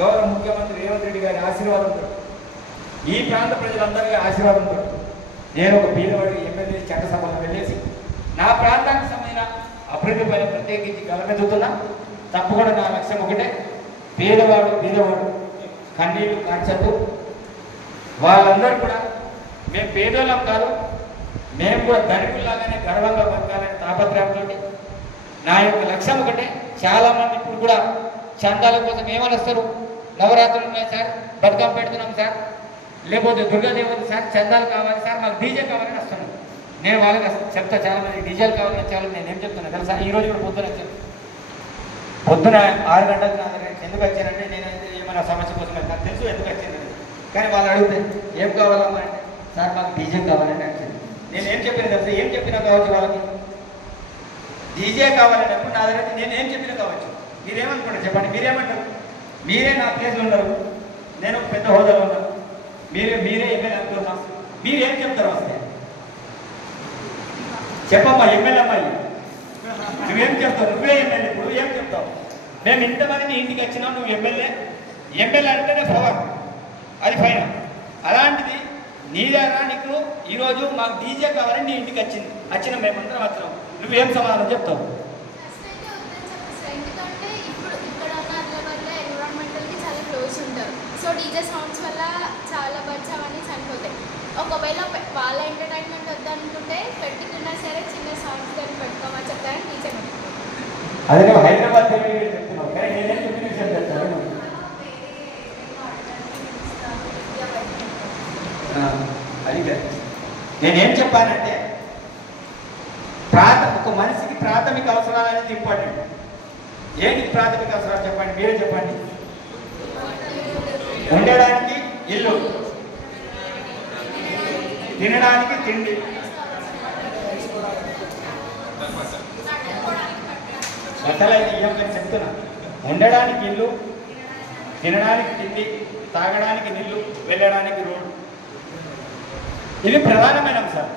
గౌరవ ముఖ్యమంత్రి రేవంత్ రెడ్డి గారి ఆశీర్వాదంతో, ఈ ప్రాంత ప్రజలందరి ఆశీర్వాదంతో నేను ఒక పేదవాడి ఎమ్మెల్యే చట్టసభలో వెళ్ళేసి నా ప్రాంతానికి సంబంధించిన అభివృద్ధి పైన ప్రత్యేకించి గలమెత్తుతున్నా. తప్పకుండా నా లక్ష్యం ఒకటే, పేదవాడు కన్నీళ్లు కార్చద్దు. వాళ్ళందరూ కూడా మేము పేదోళ్ళం కాదు, మేము కూడా ధనికుల్లాగానే గర్వంగా బతకాలనే తాపత్రయంతో నా యొక్క లక్ష్యం ఒకటే. చాలామంది ఇప్పుడు కూడా చందాల కోసం ఏమని వస్తారు, నవరాత్రులు ఉన్నాయి సార్, బతుకమ్మ పెడుతున్నాం సార్, లేకపోతే దుర్గాదేవి సార్, చందాలు కావాలి సార్, మాకు డీజే కావాలని వస్తున్నాను. నేను వాళ్ళకి చెప్తా, చాలామంది డీజేలు కావాలని వచ్చే వాళ్ళకి నేను ఏం చెప్తున్నా తెలుసా, ఈరోజు కూడా పొద్దున వచ్చాను, పొద్దున 6 గంటలకు నా దగ్గర ఎందుకు వచ్చానంటే నేనైతే ఏమైనా సమస్య కోసం నాకు తెలుసు ఎందుకు వచ్చానండి. కానీ వాళ్ళు అడిగితే ఏం కావాలమ్మా అంటే సార్ మాకు డీజే కావాలని వచ్చింది. నేను ఏం చెప్పినా తెలుసా, ఏం చెప్పినా కావచ్చు వాళ్ళకి, డీజే కావాలని అప్పుడు నా దగ్గర నేను ఏం చెప్పినా కావచ్చు. మీరేమనుకుంటారు చెప్పండి, మీరేమంటారు? మీరే నా ప్లేస్లో ఉన్నారు, నేను పెద్ద హోదాలో ఉన్నాను, మీరే ఎమ్మెల్యే అనుకున్నా, మీరేం చెప్తారు వస్తే చెప్పమ్మా ఎమ్మెల్యే అమ్మాయి, నువ్వేం చెప్తావు? నువ్వే ఎమ్మెల్యే, ఇప్పుడు ఏం చెప్తావు? మేము ఇంతమంది ఇంటికి వచ్చినావు, నువ్వు ఎమ్మెల్యే అంటేనే పవర్, అది ఫైన్. అలాంటిది నీ ద్వారా నీకు ఈరోజు మాకు డీజే కావాలని నీ ఇంటికి వచ్చిన మేమందరం వచ్చినాం, నువ్వేం సమాధానం చెప్తావు? సో డీజే సౌండ్స్ వల్ల చాలా బర్డ్స్ అవన్నీ చనిపోతాయి. ఒకవేళ వాళ్ళ ఎంటర్టైన్మెంట్ వద్దనుకుంటే పెట్టుకున్నా సరే చిన్న సౌండ్స్ కానీ పెట్టుకోమని చెప్తారని టీచర్ అదే హైదరాబాద్ చెప్తున్నావు, కానీ నేనేం చెప్పిన విషయం చెప్తాను. అది నేనేం చెప్పానంటే ఒక మనిషికి ప్రాథమిక అవసరాలు అనేది ఇంపార్టెంట్. ఏంటి ప్రాథమిక అవసరాలు చెప్పండి, మీరే చెప్పండి. ఉండడానికి ఇల్లు, తినడానికి తిండి, బట్టలైతే ఇవ్వమని చెప్తున్నా. ఉండడానికి ఇల్లు, తినడానికి తిండి, తాగడానికి నీళ్లు, వెళ్ళడానికి రోడ్డు, ఇవి ప్రధానమైన అంశాలు.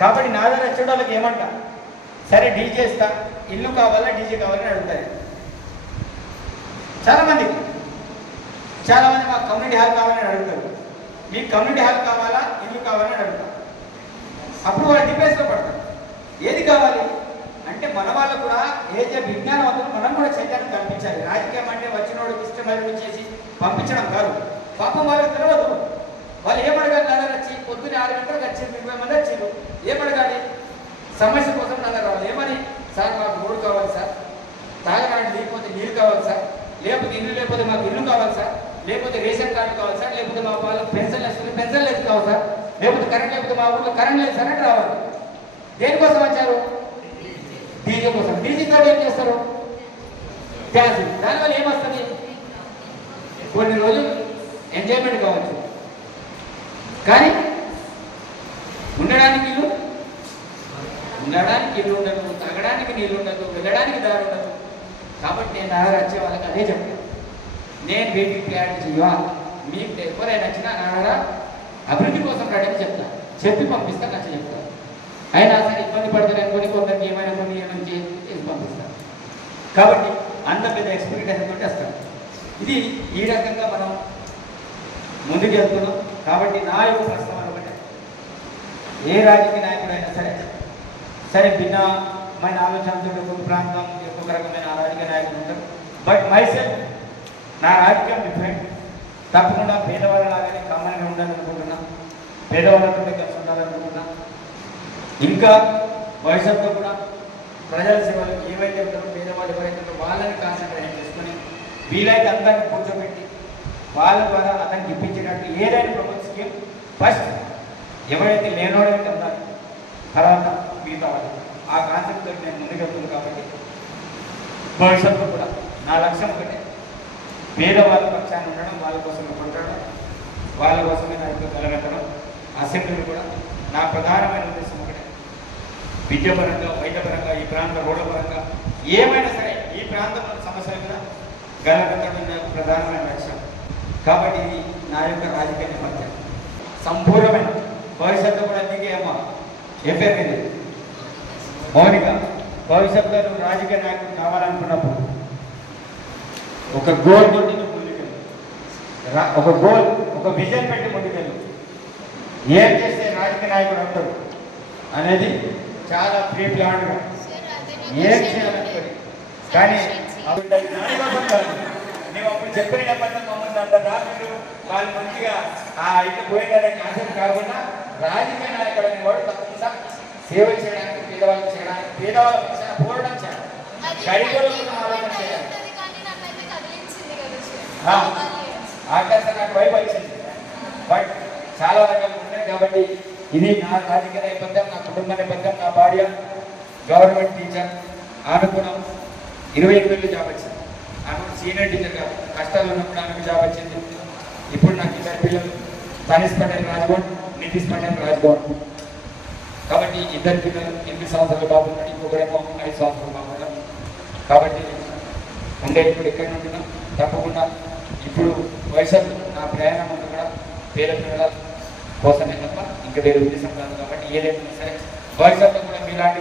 కాబట్టి నా దగ్గర వచ్చే వాళ్ళకి ఏమంటా, సరే డీజే ఇస్తా, ఇల్లు కావాలా డీజే కావాలని అడుగుతారు చాలామంది మాకు కమ్యూనిటీ హాల్ కావాలని అడుగుతారు. మీకు కమ్యూనిటీ హాల్ కావాలా ఇల్లు కావాలని అడుగుతారు. అప్పుడు వాళ్ళు డిప్రెస్లో పడతారు. ఏది కావాలి అంటే మన వాళ్ళు కూడా విజ్ఞానవంతులు మనం కూడా చైతన్యం కల్పించాలి. రాజకీయం అంటే వచ్చినోడికి ఇష్టమైన చేసి పంపించడం కాదు. పాపం వాళ్ళకి తెలియదు. వాళ్ళు ఏమడగాలి, నా దగ్గర వచ్చి పొద్దున్న 6 గంటలకు వచ్చి 20 మంది వచ్చారు, ఏమడగాలి, సమస్య కోసం నా దగ్గర రావాలి. ఏమని, సార్ మాకు రోడ్డు కావాలి సార్, తాగడానికి లేకపోతే నీళ్ళు కావాలి సార్, లేకపోతే ఇల్లు లేకపోతే మాకు ఇల్లు కావాలి సార్, లేకపోతే రేషన్ కార్డు కావాలి సార్, లేకపోతే మా వాళ్ళకి పెన్షన్ వస్తుంది పెన్షన్ లేదు కావాలి సార్, లేకపోతే కరెంట్ లేకపోతే మా ఊళ్ళో కరెంట్ లేదు సార్ అంటే రావాలి. దేనికోసం వచ్చారు? డీజే కోసం. డీజే కార్డు ఏం చేస్తారు? డ్యాన్స్. దానివల్ల ఏమొస్తుంది? కొన్ని రోజులు ఎంజాయ్మెంట్ కావచ్చు, కానీ ఉండడానికి ఇల్లు ఉండదు, తాగడానికి నీళ్ళు ఉండదు, వెళ్ళడానికి దారి ఉండదు. కాబట్టి నేను నా వచ్చే వాళ్ళకి అదే చెప్తాను. నేను వీటికి ప్రయాణం చేయాలి, మీకు ఎవరైనా వచ్చినా నా అభివృద్ధి కోసం రెడీ చెప్తాను, చెప్పి పంపిస్తాను, నచ్చ చెప్తాను. అయినా సరే ఇబ్బంది పడతాను అనుకుని కొందరికి ఏమైనా కొన్ని నుంచి చేసి పంపిస్తాను. కాబట్టి అంత పెద్ద ఎక్స్పీరియన్స్ తోటి వస్తాను. ఇది ఈ రకంగా మనం ముందుకు వెళ్తున్నాం. కాబట్టి నా యొక్క ప్రస్తావన ఒకటే, ఏ రాజకీయ నాయకుడైనా సరే భిన్నమైన ఆలోచనతో ఒక్కొక్క ప్రాంతం ఒక్కొక్క రకమైన రాజకీయ నాయకులు ఉంటారు. బట్ మైసెల్ఫ్, నా రాజకీయం డిఫరెంట్. తప్పకుండా పేదవాళ్ళలాగానే కామన్గా ఉండాలనుకుంటున్నా, పేదవాళ్ళతో కలిసి ఉండాలనుకుంటున్నా. ఇంకా భవిష్యత్తులో కూడా ప్రజల సేవలు ఏవైతే ఉంటారో, పేదవాళ్ళు ఎవరైతే ఉంటారో వాళ్ళని కాన్సన్ట్రేట్ చేసుకొని వీలైతే అందరినీ కూర్చోబెట్టి వాళ్ళ ద్వారా అతనికి ఇప్పించేటట్టు ఏదైనా ప్రభుత్వ స్కీమ్ ఫస్ట్ ఎవరైతే లేనోడైతే ఉన్నారు, తర్వాత మిగతా వాళ్ళు, ఆ కాన్సెప్ట్తో నేను ముందుకెళ్తున్నాను. కాబట్టి భవిష్యత్తులో కూడా నా లక్ష్యం ఒకటే, పేదవాళ్ళ పక్షాన్ని ఉండడం, వాళ్ళ కోసమే కొట్టడం, వాళ్ళ కోసమే నా యొక్క కలగట్టడం. అసెంబ్లీలు కూడా నా ప్రధానమైన ఉద్దేశం ఒకటే, విద్యాపరంగా, వైద్యపరంగా, ఈ ప్రాంత రోడ్ల పరంగా ఏమైనా సరే ఈ ప్రాంతంలో సమస్యలు కూడా గలగట్టడం నాకు ప్రధానమైన లక్ష్యం. కాబట్టి ఇది నా యొక్క రాజకీయ నేపథ్యం. సంపూర్ణమైన భవిష్యత్తు కూడా నీకే అమ్మా, ఏ పేరు మీద మౌనిక, భవిష్యత్తులో నువ్వు రాజకీయ నాయకుడు కావాలనుకున్నప్పుడు ఒక గోల్ తోటి నువ్వు ముందుకు ఒక గోల్, ఒక విజన్ పెట్టి ముందుకెళ్ళు. ఏం చేస్తే రాజకీయ నాయకుడు అంటాడు అనేది చాలా ప్రీ ప్లాన్డ్గా ఏం చేయాలనుకోని. కానీ దానికోసం కాదు, నువ్వు అప్పుడు చెప్పిన నెమ్మది మమ్మల్ని అంత రాజులు వాళ్ళు మంచిగా ఇటు పోయేదనే కాన్సెప్ట్ కాకుండా రాజకీయ నాయకుడు అనేవాడు తప్పకుండా సేవ చేయడానికి, పేదవాళ్ళకి చేయడానికి, పేదవాళ్ళ పక్షాన పోరాటం చేయాలి, గరీబుల కోసం ఆలోచన చేయాలి. ఆకర్షణ నాకు వైపు వచ్చింది. బట్ చాలా రకాలు ఉన్నాయి కాబట్టి ఇది నా రాజకీయ నేపథ్యం, నా కుటుంబ నేపథ్యం, నా భార్య గవర్నమెంట్ టీచర్, ఆమెకున్నాం 28,000 జాబ్ వచ్చింది. ఆమె సీనియర్ టీచర్ కాదు, కష్టాలు ఉన్నప్పుడు ఆమెకు జాబ్ వచ్చింది. ఇప్పుడు నాకు 2 పిల్లలు, తనిష్ పటేల్ రాజ్గౌడ్, నితీష్ పటేల్ రాజ్గౌడ్. కాబట్టి 2 పిల్లలు, 8 సంవత్సరాల బాబు ఉన్నాడు, ఇంకొకరేమో 5 సంవత్సరాల బాబు ఉన్నాడు. కాబట్టి అంటే ఇప్పుడు ఎక్కడ ఉంటున్నాం తప్పకుండా ఇప్పుడు వయసులో నా ప్రయాణం అంతా కూడా పేద పిల్లల కోసమే తప్ప ఇంకా వేరే ఉద్దేశం కాదు. కాబట్టి ఏదైనా సరే భవిష్యత్తులో కూడా మీలాంటి